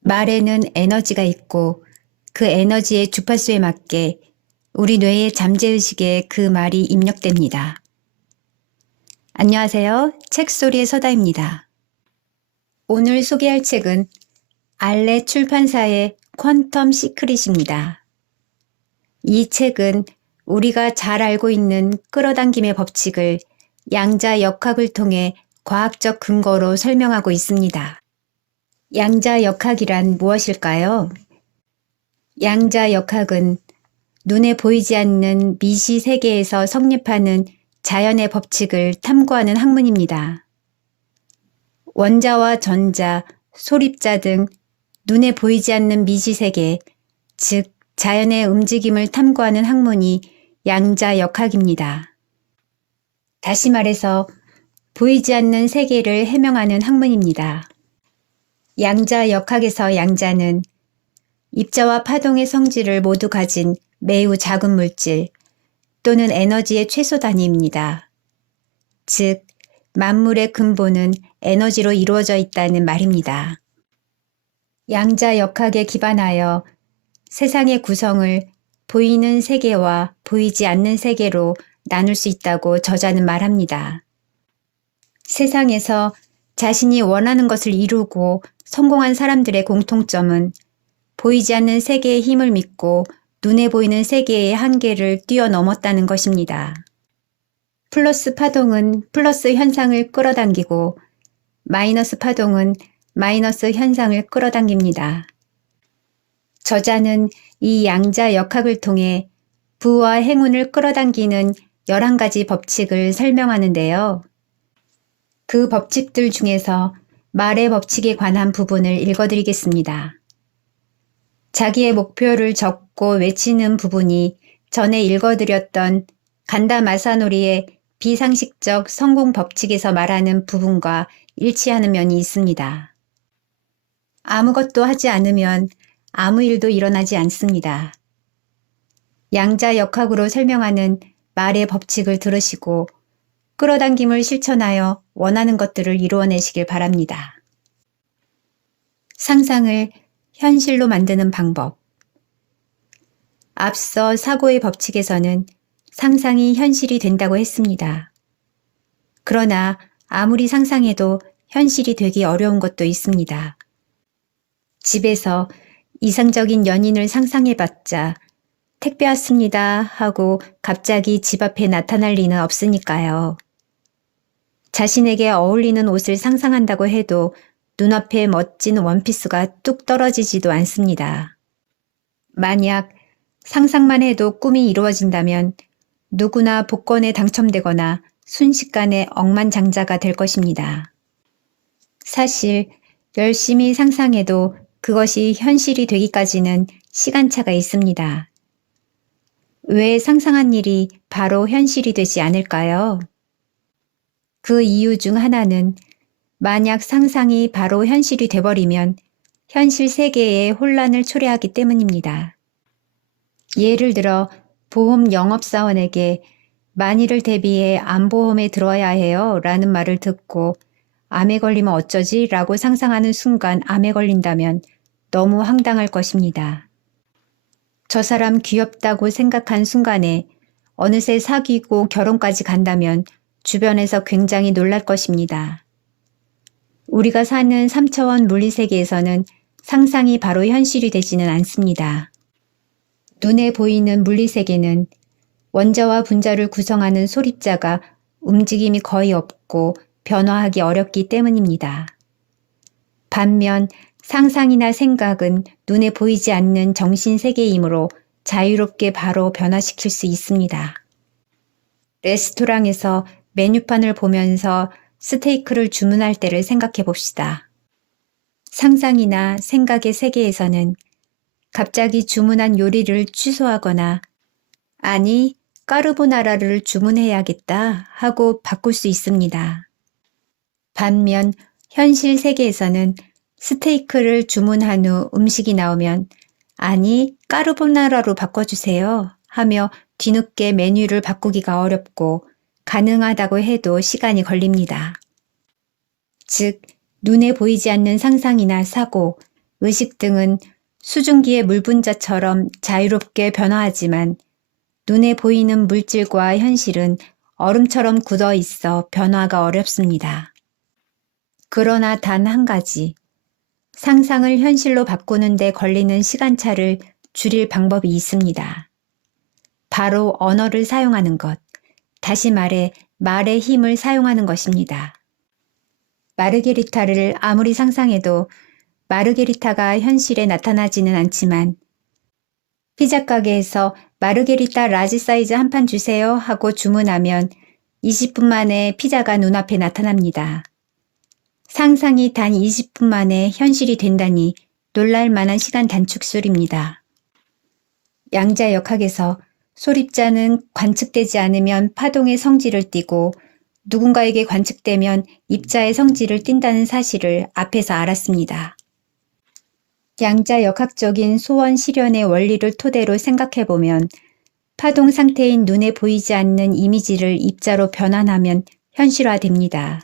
말에는 에너지가 있고 그 에너지의 주파수에 맞게 우리 뇌의 잠재의식에 그 말이 입력됩니다. 안녕하세요. 책소리의 서다입니다. 오늘 소개할 책은 알렛 출판사의 퀀텀 시크릿입니다. 이 책은 우리가 잘 알고 있는 끌어당김의 법칙을 양자역학을 통해 과학적 근거로 설명하고 있습니다. 양자역학이란 무엇일까요? 양자역학은 눈에 보이지 않는 미시 세계에서 성립하는 자연의 법칙을 탐구하는 학문입니다. 원자와 전자, 소립자 등 눈에 보이지 않는 미시 세계, 즉 자연의 움직임을 탐구하는 학문이 양자역학입니다. 다시 말해서 보이지 않는 세계를 해명하는 학문입니다. 양자역학에서 양자는 입자와 파동의 성질을 모두 가진 매우 작은 물질 또는 에너지의 최소 단위입니다. 즉, 만물의 근본은 에너지로 이루어져 있다는 말입니다. 양자역학에 기반하여 세상의 구성을 보이는 세계와 보이지 않는 세계로 나눌 수 있다고 저자는 말합니다. 세상에서 자신이 원하는 것을 이루고 성공한 사람들의 공통점은 보이지 않는 세계의 힘을 믿고 눈에 보이는 세계의 한계를 뛰어넘었다는 것입니다. 플러스 파동은 플러스 현상을 끌어당기고 마이너스 파동은 마이너스 현상을 끌어당깁니다. 저자는 이 양자역학을 통해 부와 행운을 끌어당기는 11가지 법칙을 설명하는데요. 그 법칙들 중에서 말의 법칙에 관한 부분을 읽어드리겠습니다. 자기의 목표를 적고 외치는 부분이 전에 읽어드렸던 간다 마사노리의 비상식적 성공 법칙에서 말하는 부분과 일치하는 면이 있습니다. 아무것도 하지 않으면 아무 일도 일어나지 않습니다. 양자역학으로 설명하는 말의 법칙을 들으시고 끌어당김을 실천하여 원하는 것들을 이루어내시길 바랍니다. 상상을 현실로 만드는 방법. 앞서 사고의 법칙에서는 상상이 현실이 된다고 했습니다. 그러나 아무리 상상해도 현실이 되기 어려운 것도 있습니다. 집에서 이상적인 연인을 상상해봤자 택배 왔습니다 하고 갑자기 집 앞에 나타날 리는 없으니까요. 자신에게 어울리는 옷을 상상한다고 해도 눈앞에 멋진 원피스가 뚝 떨어지지도 않습니다. 만약 상상만 해도 꿈이 이루어진다면 누구나 복권에 당첨되거나 순식간에 억만장자가 될 것입니다. 사실 열심히 상상해도 그것이 현실이 되기까지는 시간차가 있습니다. 왜 상상한 일이 바로 현실이 되지 않을까요? 그 이유 중 하나는 만약 상상이 바로 현실이 돼버리면 현실 세계에 혼란을 초래하기 때문입니다. 예를 들어 보험 영업사원에게 만일을 대비해 암보험에 들어야 해요 라는 말을 듣고 암에 걸리면 어쩌지? 라고 상상하는 순간 암에 걸린다면 너무 황당할 것입니다. 저 사람 귀엽다고 생각한 순간에 어느새 사귀고 결혼까지 간다면 주변에서 굉장히 놀랄 것입니다. 우리가 사는 3차원 물리세계에서는 상상이 바로 현실이 되지는 않습니다. 눈에 보이는 물리세계는 원자와 분자를 구성하는 소립자가 움직임이 거의 없고 변화하기 어렵기 때문입니다. 반면 상상이나 생각은 눈에 보이지 않는 정신세계이므로 자유롭게 바로 변화시킬 수 있습니다. 레스토랑에서 메뉴판을 보면서 스테이크를 주문할 때를 생각해 봅시다. 상상이나 생각의 세계에서는 갑자기 주문한 요리를 취소하거나 아니, 까르보나라를 주문해야겠다 하고 바꿀 수 있습니다. 반면 현실 세계에서는 스테이크를 주문한 후 음식이 나오면 아니, 까르보나라로 바꿔주세요 하며 뒤늦게 메뉴를 바꾸기가 어렵고 가능하다고 해도 시간이 걸립니다. 즉, 눈에 보이지 않는 상상이나 사고, 의식 등은 수증기의 물 분자처럼 자유롭게 변화하지만 눈에 보이는 물질과 현실은 얼음처럼 굳어 있어 변화가 어렵습니다. 그러나 단 한 가지, 상상을 현실로 바꾸는 데 걸리는 시간차를 줄일 방법이 있습니다. 바로 언어를 사용하는 것, 다시 말해 말의 힘을 사용하는 것입니다. 마르게리타를 아무리 상상해도 마르게리타가 현실에 나타나지는 않지만 피자 가게에서 마르게리타 라지 사이즈 한 판 주세요 하고 주문하면 20분 만에 피자가 눈앞에 나타납니다. 상상이 단 20분 만에 현실이 된다니 놀랄 만한 시간 단축술입니다. 양자역학에서 소립자는 관측되지 않으면 파동의 성질을 띠고 누군가에게 관측되면 입자의 성질을 띈다는 사실을 앞에서 알았습니다. 양자역학적인 소원 실현의 원리를 토대로 생각해보면 파동 상태인 눈에 보이지 않는 이미지를 입자로 변환하면 현실화됩니다.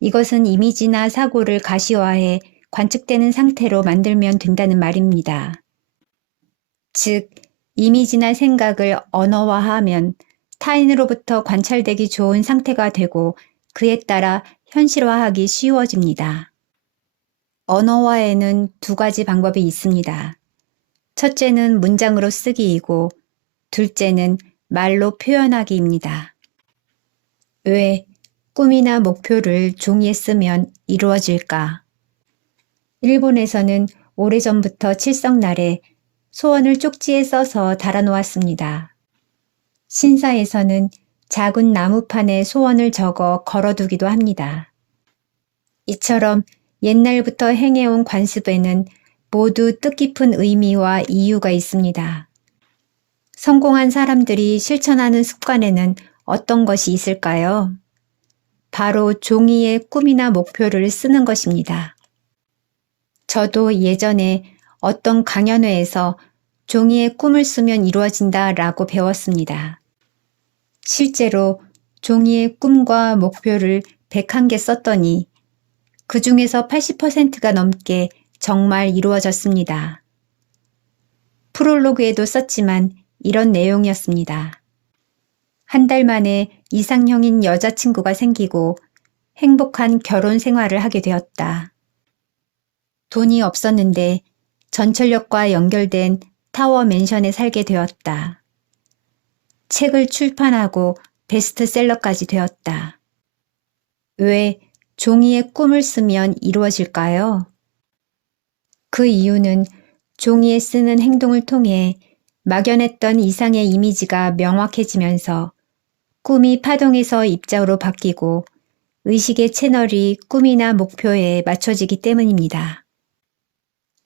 이것은 이미지나 사고를 가시화해 관측되는 상태로 만들면 된다는 말입니다. 즉, 이미지나 생각을 언어화하면 타인으로부터 관찰되기 좋은 상태가 되고 그에 따라 현실화하기 쉬워집니다. 언어화에는 두 가지 방법이 있습니다. 첫째는 문장으로 쓰기이고 둘째는 말로 표현하기입니다. 왜 꿈이나 목표를 종이에 쓰면 이루어질까? 일본에서는 오래전부터 칠성날에 소원을 쪽지에 써서 달아놓았습니다. 신사에서는 작은 나무판에 소원을 적어 걸어두기도 합니다. 이처럼 옛날부터 행해온 관습에는 모두 뜻깊은 의미와 이유가 있습니다. 성공한 사람들이 실천하는 습관에는 어떤 것이 있을까요? 바로 종이에 꿈이나 목표를 쓰는 것입니다. 저도 예전에 어떤 강연회에서 종이에 꿈을 쓰면 이루어진다라고 배웠습니다. 실제로 종이에 꿈과 목표를 101개 썼더니 그 중에서 80%가 넘게 정말 이루어졌습니다. 프롤로그에도 썼지만 이런 내용이었습니다. 한 달 만에 이상형인 여자친구가 생기고 행복한 결혼 생활을 하게 되었다. 돈이 없었는데 전철역과 연결된 타워 맨션에 살게 되었다. 책을 출판하고 베스트셀러까지 되었다. 왜 종이에 꿈을 쓰면 이루어질까요? 그 이유는 종이에 쓰는 행동을 통해 막연했던 이상의 이미지가 명확해지면서 꿈이 파동에서 입자로 바뀌고 의식의 채널이 꿈이나 목표에 맞춰지기 때문입니다.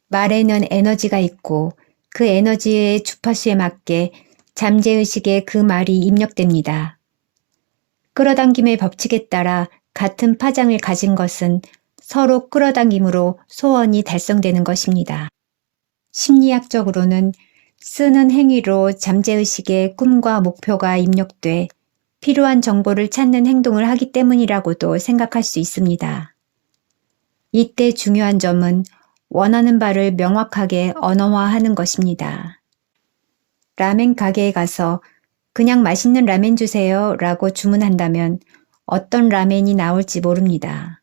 말에는 에너지가 있고 그 에너지의 주파수에 맞게 잠재의식에 그 말이 입력됩니다. 끌어당김의 법칙에 따라 같은 파장을 가진 것은 서로 끌어당김으로 소원이 달성되는 것입니다. 심리학적으로는 쓰는 행위로 잠재의식의 꿈과 목표가 입력돼 필요한 정보를 찾는 행동을 하기 때문이라고도 생각할 수 있습니다. 이때 중요한 점은 원하는 바를 명확하게 언어화하는 것입니다. 라멘 가게에 가서 그냥 맛있는 라멘 주세요 라고 주문한다면 어떤 라멘이 나올지 모릅니다.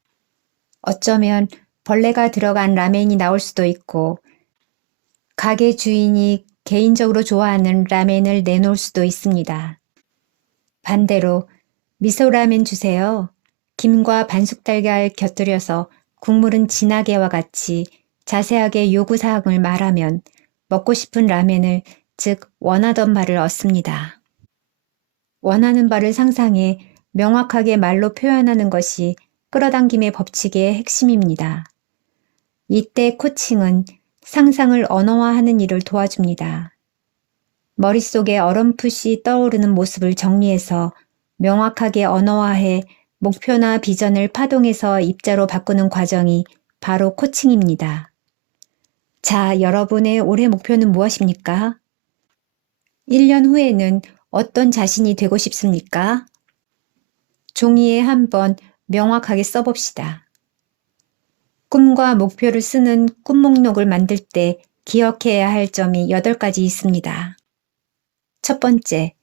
어쩌면 벌레가 들어간 라멘이 나올 수도 있고 가게 주인이 개인적으로 좋아하는 라멘을 내놓을 수도 있습니다. 반대로 미소라멘 주세요. 김과 반숙달걀 곁들여서 국물은 진하게와 같이 자세하게 요구사항을 말하면 먹고 싶은 라멘을, 즉 원하던 바를 얻습니다. 원하는 바를 상상해 명확하게 말로 표현하는 것이 끌어당김의 법칙의 핵심입니다. 이때 코칭은 상상을 언어화하는 일을 도와줍니다. 머릿속에 어렴풋이 떠오르는 모습을 정리해서 명확하게 언어화해 목표나 비전을 파동에서 입자로 바꾸는 과정이 바로 코칭입니다. 자, 여러분의 올해 목표는 무엇입니까? 1년 후에는 어떤 자신이 되고 싶습니까? 종이에 한번 명확하게 써봅시다. 꿈과 목표를 쓰는 꿈 목록을 만들 때 기억해야 할 점이 8가지 있습니다. 첫 번째,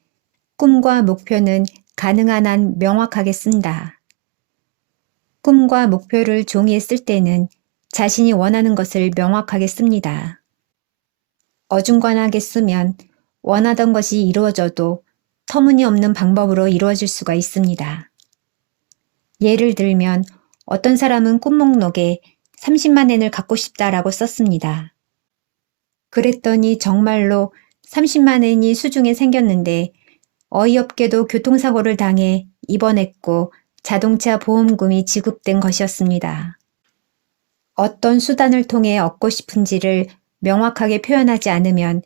꿈과 목표는 가능한 한 명확하게 쓴다. 꿈과 목표를 종이에 쓸 때는 자신이 원하는 것을 명확하게 씁니다. 어중간하게 쓰면 원하던 것이 이루어져도 터무니없는 방법으로 이루어질 수가 있습니다. 예를 들면 어떤 사람은 꿈 목록에 30만 엔을 갖고 싶다라고 썼습니다. 그랬더니 정말로 30만 엔이 수중에 생겼는데 어이없게도 교통사고를 당해 입원했고 자동차 보험금이 지급된 것이었습니다. 어떤 수단을 통해 얻고 싶은지를 명확하게 표현하지 않으면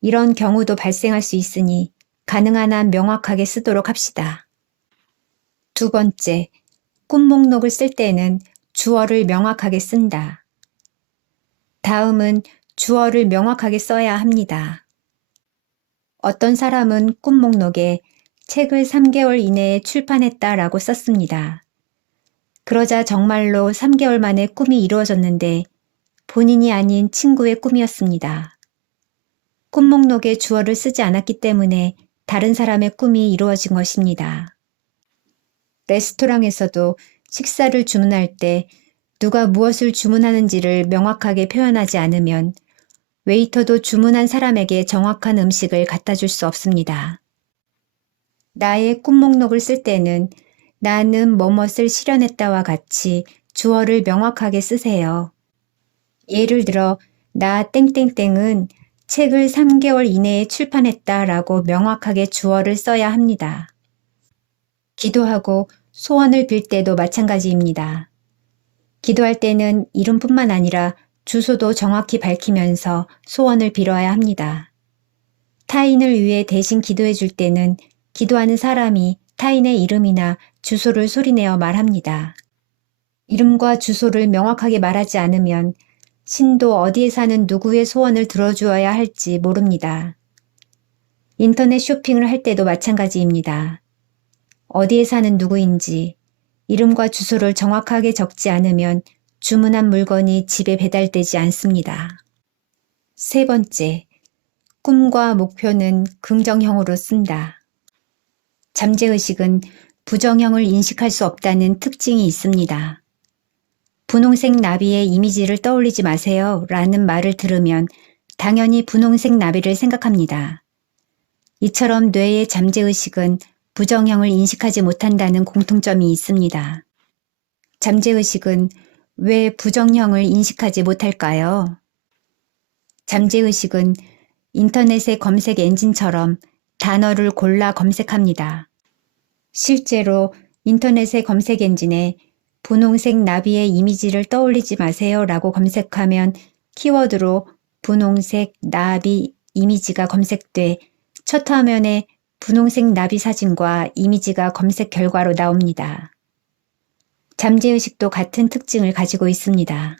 이런 경우도 발생할 수 있으니 가능한 한 명확하게 쓰도록 합시다. 두 번째, 꿈 목록을 쓸 때는 주어를 명확하게 쓴다. 다음은 주어를 명확하게 써야 합니다. 어떤 사람은 꿈 목록에 책을 3개월 이내에 출판했다라고 썼습니다. 그러자 정말로 3개월 만에 꿈이 이루어졌는데 본인이 아닌 친구의 꿈이었습니다. 꿈 목록에 주어를 쓰지 않았기 때문에 다른 사람의 꿈이 이루어진 것입니다. 레스토랑에서도 식사를 주문할 때 누가 무엇을 주문하는지를 명확하게 표현하지 않으면 웨이터도 주문한 사람에게 정확한 음식을 갖다 줄 수 없습니다. 나의 꿈 목록을 쓸 때는 나는 뭐뭇을 실현했다와 같이 주어를 명확하게 쓰세요. 예를 들어 나 땡땡땡은 책을 3개월 이내에 출판했다라고 명확하게 주어를 써야 합니다. 기도하고 소원을 빌 때도 마찬가지입니다. 기도할 때는 이름뿐만 아니라 주소도 정확히 밝히면서 소원을 빌어야 합니다. 타인을 위해 대신 기도해 줄 때는 기도하는 사람이 타인의 이름이나 주소를 소리내어 말합니다. 이름과 주소를 명확하게 말하지 않으면 신도 어디에 사는 누구의 소원을 들어주어야 할지 모릅니다. 인터넷 쇼핑을 할 때도 마찬가지입니다. 어디에 사는 누구인지 이름과 주소를 정확하게 적지 않으면 주문한 물건이 집에 배달되지 않습니다. 세 번째, 꿈과 목표는 긍정형으로 쓴다. 잠재의식은 부정형을 인식할 수 없다는 특징이 있습니다. 분홍색 나비의 이미지를 떠올리지 마세요 라는 말을 들으면 당연히 분홍색 나비를 생각합니다. 이처럼 뇌의 잠재의식은 부정형을 인식하지 못한다는 공통점이 있습니다. 잠재의식은 왜 부정형을 인식하지 못할까요? 잠재의식은 인터넷의 검색 엔진처럼 단어를 골라 검색합니다. 실제로 인터넷의 검색 엔진에 분홍색 나비의 이미지를 떠올리지 마세요 라고 검색하면 키워드로 분홍색 나비 이미지가 검색돼 첫 화면에 분홍색 나비 사진과 이미지가 검색 결과로 나옵니다. 잠재의식도 같은 특징을 가지고 있습니다.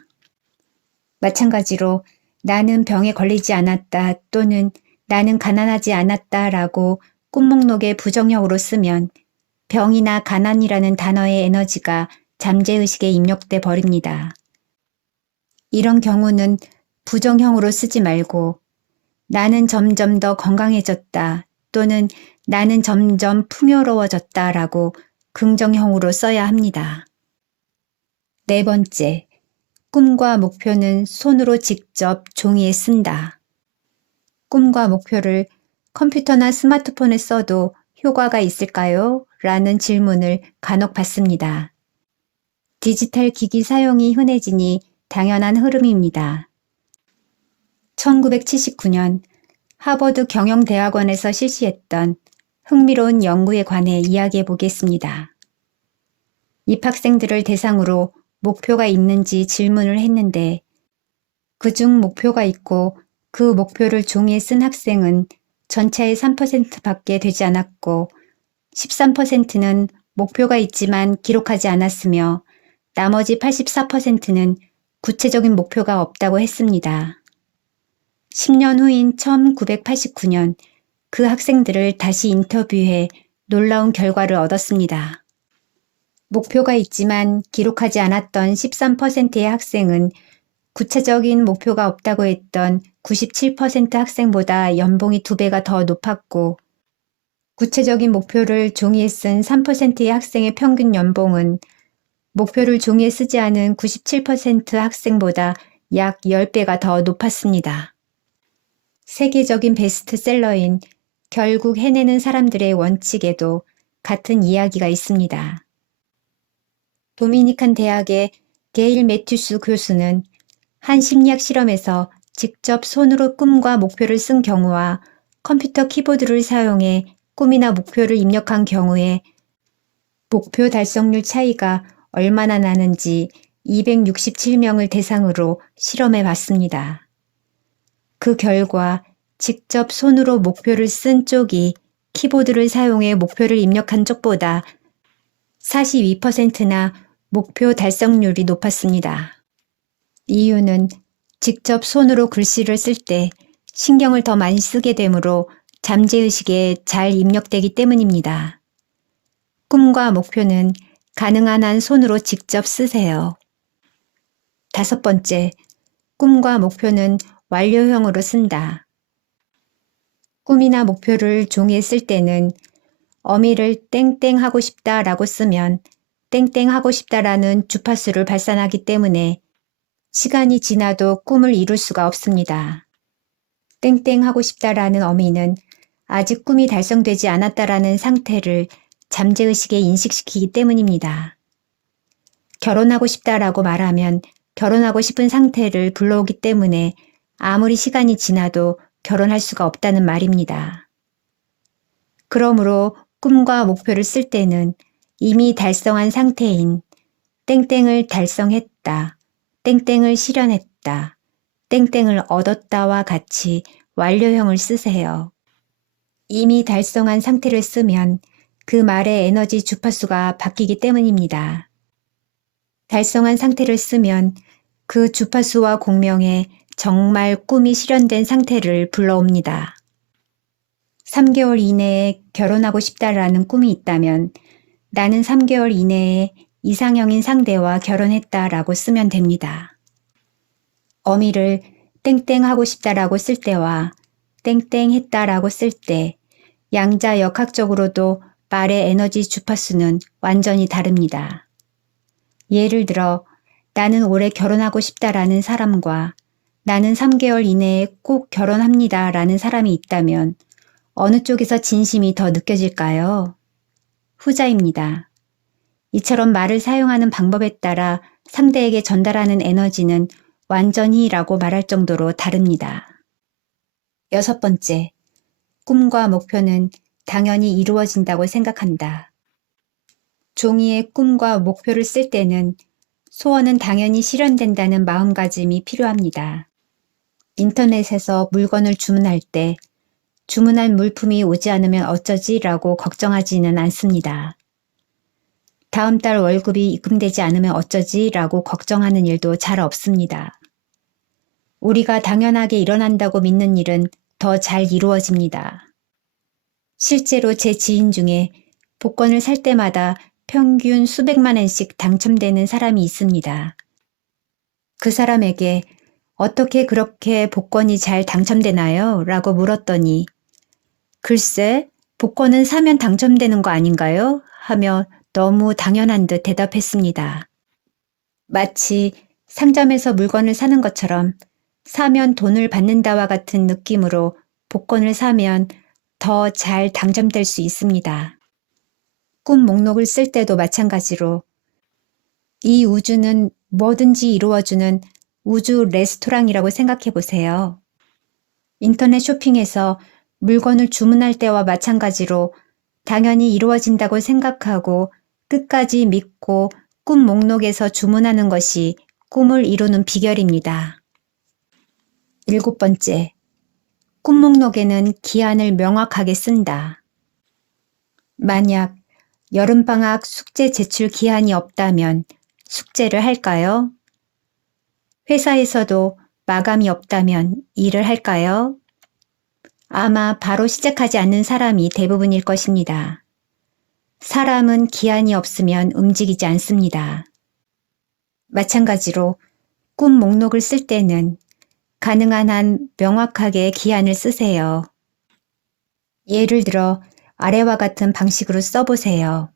마찬가지로 나는 병에 걸리지 않았다 또는 나는 가난하지 않았다 라고 꿈 목록에 부정형으로 쓰면 병이나 가난이라는 단어의 에너지가 잠재의식에 입력돼 버립니다. 이런 경우는 부정형으로 쓰지 말고 나는 점점 더 건강해졌다 또는 나는 점점 풍요로워졌다 라고 긍정형으로 써야 합니다. 네 번째, 꿈과 목표는 손으로 직접 종이에 쓴다. 꿈과 목표를 컴퓨터나 스마트폰에 써도 효과가 있을까요? 라는 질문을 간혹 받습니다. 디지털 기기 사용이 흔해지니 당연한 흐름입니다. 1979년 하버드 경영대학원에서 실시했던 흥미로운 연구에 관해 이야기해 보겠습니다. 입학생들을 대상으로 목표가 있는지 질문을 했는데 그중 목표가 있고 그 목표를 종이에 쓴 학생은 전체의 3%밖에 되지 않았고 13%는 목표가 있지만 기록하지 않았으며 나머지 84%는 구체적인 목표가 없다고 했습니다. 10년 후인 1989년 그 학생들을 다시 인터뷰해 놀라운 결과를 얻었습니다. 목표가 있지만 기록하지 않았던 13%의 학생은 구체적인 목표가 없다고 했던 97% 학생보다 연봉이 2배가 더 높았고, 구체적인 목표를 종이에 쓴 3%의 학생의 평균 연봉은 목표를 종이에 쓰지 않은 97% 학생보다 약 10배가 더 높았습니다. 세계적인 베스트셀러인 결국 해내는 사람들의 원칙에도 같은 이야기가 있습니다. 도미니칸 대학의 게일 매튜스 교수는 한 심리학 실험에서 직접 손으로 꿈과 목표를 쓴 경우와 컴퓨터 키보드를 사용해 꿈이나 목표를 입력한 경우에 목표 달성률 차이가 얼마나 나는지 267명을 대상으로 실험해 봤습니다. 그 결과 직접 손으로 목표를 쓴 쪽이 키보드를 사용해 목표를 입력한 쪽보다 42%나 목표 달성률이 높았습니다. 이유는 직접 손으로 글씨를 쓸 때 신경을 더 많이 쓰게 되므로 잠재의식에 잘 입력되기 때문입니다. 꿈과 목표는 가능한 한 손으로 직접 쓰세요. 5번째, 꿈과 목표는 완료형으로 쓴다. 꿈이나 목표를 종이에 쓸 때는 어미를 땡땡 하고 싶다라고 쓰면 땡땡 하고 싶다라는 주파수를 발산하기 때문에 시간이 지나도 꿈을 이룰 수가 없습니다. 땡땡 하고 싶다라는 어미는 아직 꿈이 달성되지 않았다라는 상태를 잠재의식에 인식시키기 때문입니다. 결혼하고 싶다라고 말하면 결혼하고 싶은 상태를 불러오기 때문에 아무리 시간이 지나도 결혼할 수가 없다는 말입니다. 그러므로 꿈과 목표를 쓸 때는 이미 달성한 상태인 땡땡을 달성했다, 땡땡을 실현했다, 땡땡을 얻었다와 같이 완료형을 쓰세요. 이미 달성한 상태를 쓰면 그 말의 에너지 주파수가 바뀌기 때문입니다. 달성한 상태를 쓰면 그 주파수와 공명에 정말 꿈이 실현된 상태를 불러옵니다. 3개월 이내에 결혼하고 싶다라는 꿈이 있다면 나는 3개월 이내에 이상형인 상대와 결혼했다라고 쓰면 됩니다. 어미를 땡땡 하고 싶다라고 쓸 때와 땡땡 했다라고 쓸 때 양자 역학적으로도 말의 에너지 주파수는 완전히 다릅니다. 예를 들어 나는 올해 결혼하고 싶다라는 사람과 나는 3개월 이내에 꼭 결혼합니다 라는 사람이 있다면 어느 쪽에서 진심이 더 느껴질까요? 후자입니다. 이처럼 말을 사용하는 방법에 따라 상대에게 전달하는 에너지는 완전히라고 말할 정도로 다릅니다. 6번째, 꿈과 목표는 당연히 이루어진다고 생각한다. 종이에 꿈과 목표를 쓸 때는 소원은 당연히 실현된다는 마음가짐이 필요합니다. 인터넷에서 물건을 주문할 때 주문한 물품이 오지 않으면 어쩌지라고 걱정하지는 않습니다. 다음 달 월급이 입금되지 않으면 어쩌지라고 걱정하는 일도 잘 없습니다. 우리가 당연하게 일어난다고 믿는 일은 더 잘 이루어집니다. 실제로 제 지인 중에 복권을 살 때마다 평균 수백만 원씩 당첨되는 사람이 있습니다. 그 사람에게 어떻게 그렇게 복권이 잘 당첨되나요? 라고 물었더니 글쎄, 복권은 사면 당첨되는 거 아닌가요? 하며 너무 당연한 듯 대답했습니다. 마치 상점에서 물건을 사는 것처럼 사면 돈을 받는다와 같은 느낌으로 복권을 사면 더 잘 당첨될 수 있습니다. 꿈 목록을 쓸 때도 마찬가지로 이 우주는 뭐든지 이루어주는 우주 레스토랑이라고 생각해 보세요. 인터넷 쇼핑에서 물건을 주문할 때와 마찬가지로 당연히 이루어진다고 생각하고 끝까지 믿고 꿈 목록에서 주문하는 것이 꿈을 이루는 비결입니다. 7번째, 꿈 목록에는 기한을 명확하게 쓴다. 만약 여름방학 숙제 제출 기한이 없다면 숙제를 할까요? 회사에서도 마감이 없다면 일을 할까요? 아마 바로 시작하지 않는 사람이 대부분일 것입니다. 사람은 기한이 없으면 움직이지 않습니다. 마찬가지로 꿈 목록을 쓸 때는 가능한 한 명확하게 기한을 쓰세요. 예를 들어 아래와 같은 방식으로 써보세요.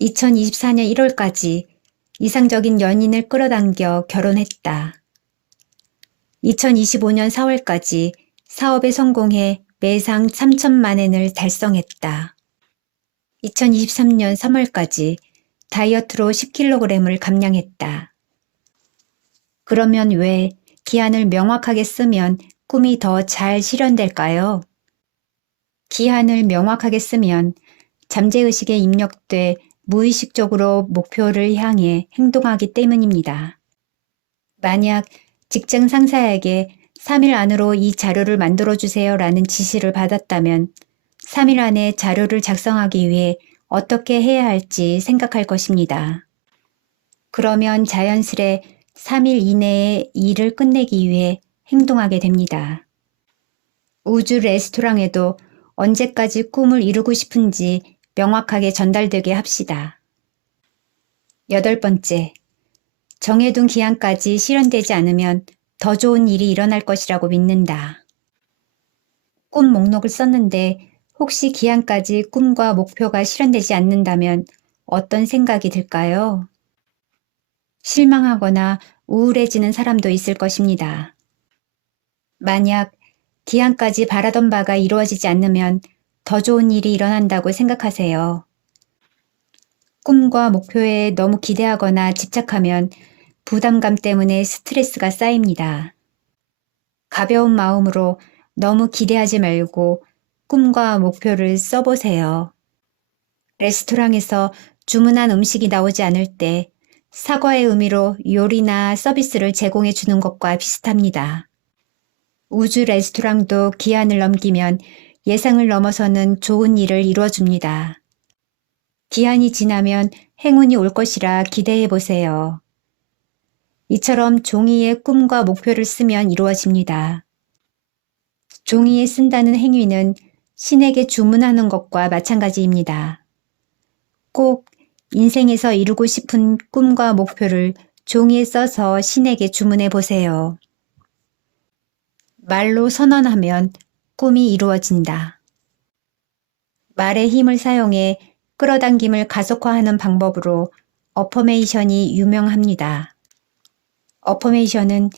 2024년 1월까지 이상적인 연인을 끌어당겨 결혼했다. 2025년 4월까지 사업에 성공해 매상 3천만 엔을 달성했다. 2023년 3월까지 다이어트로 10kg을 감량했다. 그러면 왜 기한을 명확하게 쓰면 꿈이 더 잘 실현될까요? 기한을 명확하게 쓰면 잠재의식에 입력돼 무의식적으로 목표를 향해 행동하기 때문입니다. 만약 직장 상사에게 3일 안으로 이 자료를 만들어주세요 라는 지시를 받았다면 3일 안에 자료를 작성하기 위해 어떻게 해야 할지 생각할 것입니다. 그러면 자연스레 3일 이내에 일을 끝내기 위해 행동하게 됩니다. 우주 레스토랑에도 언제까지 꿈을 이루고 싶은지 명확하게 전달되게 합시다. 8번째, 정해둔 기한까지 실현되지 않으면 더 좋은 일이 일어날 것이라고 믿는다. 꿈 목록을 썼는데 혹시 기한까지 꿈과 목표가 실현되지 않는다면 어떤 생각이 들까요? 실망하거나 우울해지는 사람도 있을 것입니다. 만약 기한까지 바라던 바가 이루어지지 않으면 더 좋은 일이 일어난다고 생각하세요. 꿈과 목표에 너무 기대하거나 집착하면 부담감 때문에 스트레스가 쌓입니다. 가벼운 마음으로 너무 기대하지 말고 꿈과 목표를 써보세요. 레스토랑에서 주문한 음식이 나오지 않을 때 사과의 의미로 요리나 서비스를 제공해 주는 것과 비슷합니다. 우주 레스토랑도 기한을 넘기면 예상을 넘어서는 좋은 일을 이루어줍니다. 기한이 지나면 행운이 올 것이라 기대해 보세요. 이처럼 종이에 꿈과 목표를 쓰면 이루어집니다. 종이에 쓴다는 행위는 신에게 주문하는 것과 마찬가지입니다. 꼭 인생에서 이루고 싶은 꿈과 목표를 종이에 써서 신에게 주문해 보세요. 말로 선언하면 꿈이 이루어진다. 말의 힘을 사용해 끌어당김을 가속화하는 방법으로 어퍼메이션이 유명합니다. 어퍼메이션은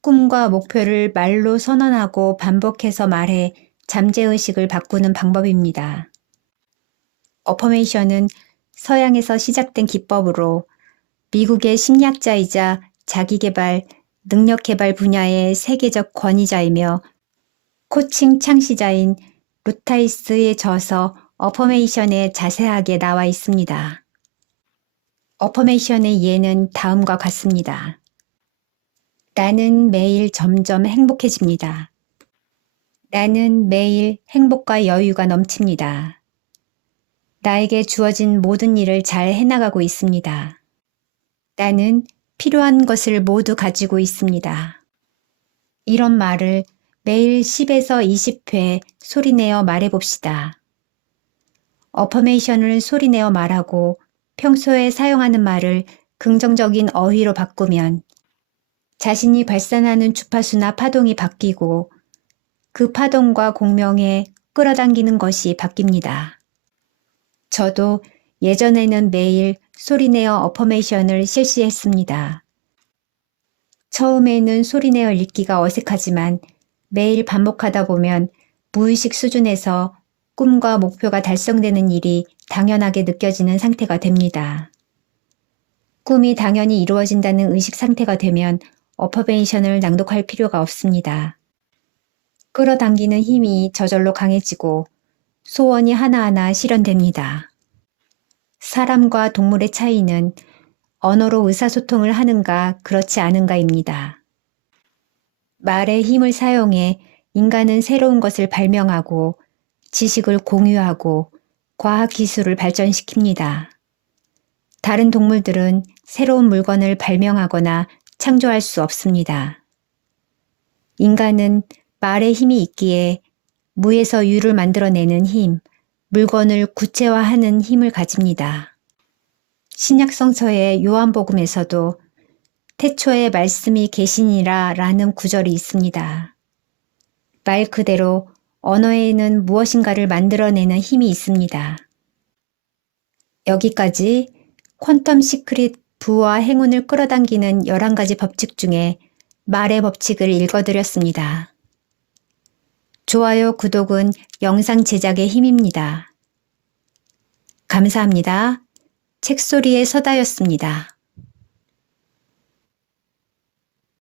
꿈과 목표를 말로 선언하고 반복해서 말해 잠재의식을 바꾸는 방법입니다. 어퍼메이션은 서양에서 시작된 기법으로 미국의 심리학자이자 자기개발, 능력개발 분야의 세계적 권위자이며 코칭 창시자인 루타이스의 저서 어퍼메이션에 자세하게 나와 있습니다. 어퍼메이션의 예는 다음과 같습니다. 나는 매일 점점 행복해집니다. 나는 매일 행복과 여유가 넘칩니다. 나에게 주어진 모든 일을 잘 해나가고 있습니다. 나는 필요한 것을 모두 가지고 있습니다. 이런 말을 매일 10에서 20회 소리내어 말해봅시다. 어퍼메이션을 소리내어 말하고 평소에 사용하는 말을 긍정적인 어휘로 바꾸면 자신이 발산하는 주파수나 파동이 바뀌고 그 파동과 공명에 끌어당기는 것이 바뀝니다. 저도 예전에는 매일 소리내어 어퍼메이션을 실시했습니다. 처음에는 소리내어 읽기가 어색하지만 매일 반복하다 보면 무의식 수준에서 꿈과 목표가 달성되는 일이 당연하게 느껴지는 상태가 됩니다. 꿈이 당연히 이루어진다는 의식 상태가 되면 어퍼메이션을 낭독할 필요가 없습니다. 끌어당기는 힘이 저절로 강해지고 소원이 하나하나 실현됩니다. 사람과 동물의 차이는 언어로 의사소통을 하는가 그렇지 않은가입니다. 말의 힘을 사용해 인간은 새로운 것을 발명하고 지식을 공유하고 과학기술을 발전시킵니다. 다른 동물들은 새로운 물건을 발명하거나 창조할 수 없습니다. 인간은 말의 힘이 있기에 무에서 유를 만들어내는 힘, 물건을 구체화하는 힘을 가집니다. 신약성서의 요한복음에서도 태초에 말씀이 계시니라 라는 구절이 있습니다. 말 그대로 언어에는 무엇인가를 만들어내는 힘이 있습니다. 여기까지 퀀텀 시크릿 부와 행운을 끌어당기는 11가지 법칙 중에 말의 법칙을 읽어드렸습니다. 좋아요, 구독은 영상 제작의 힘입니다. 감사합니다. 책소리의 서다였습니다.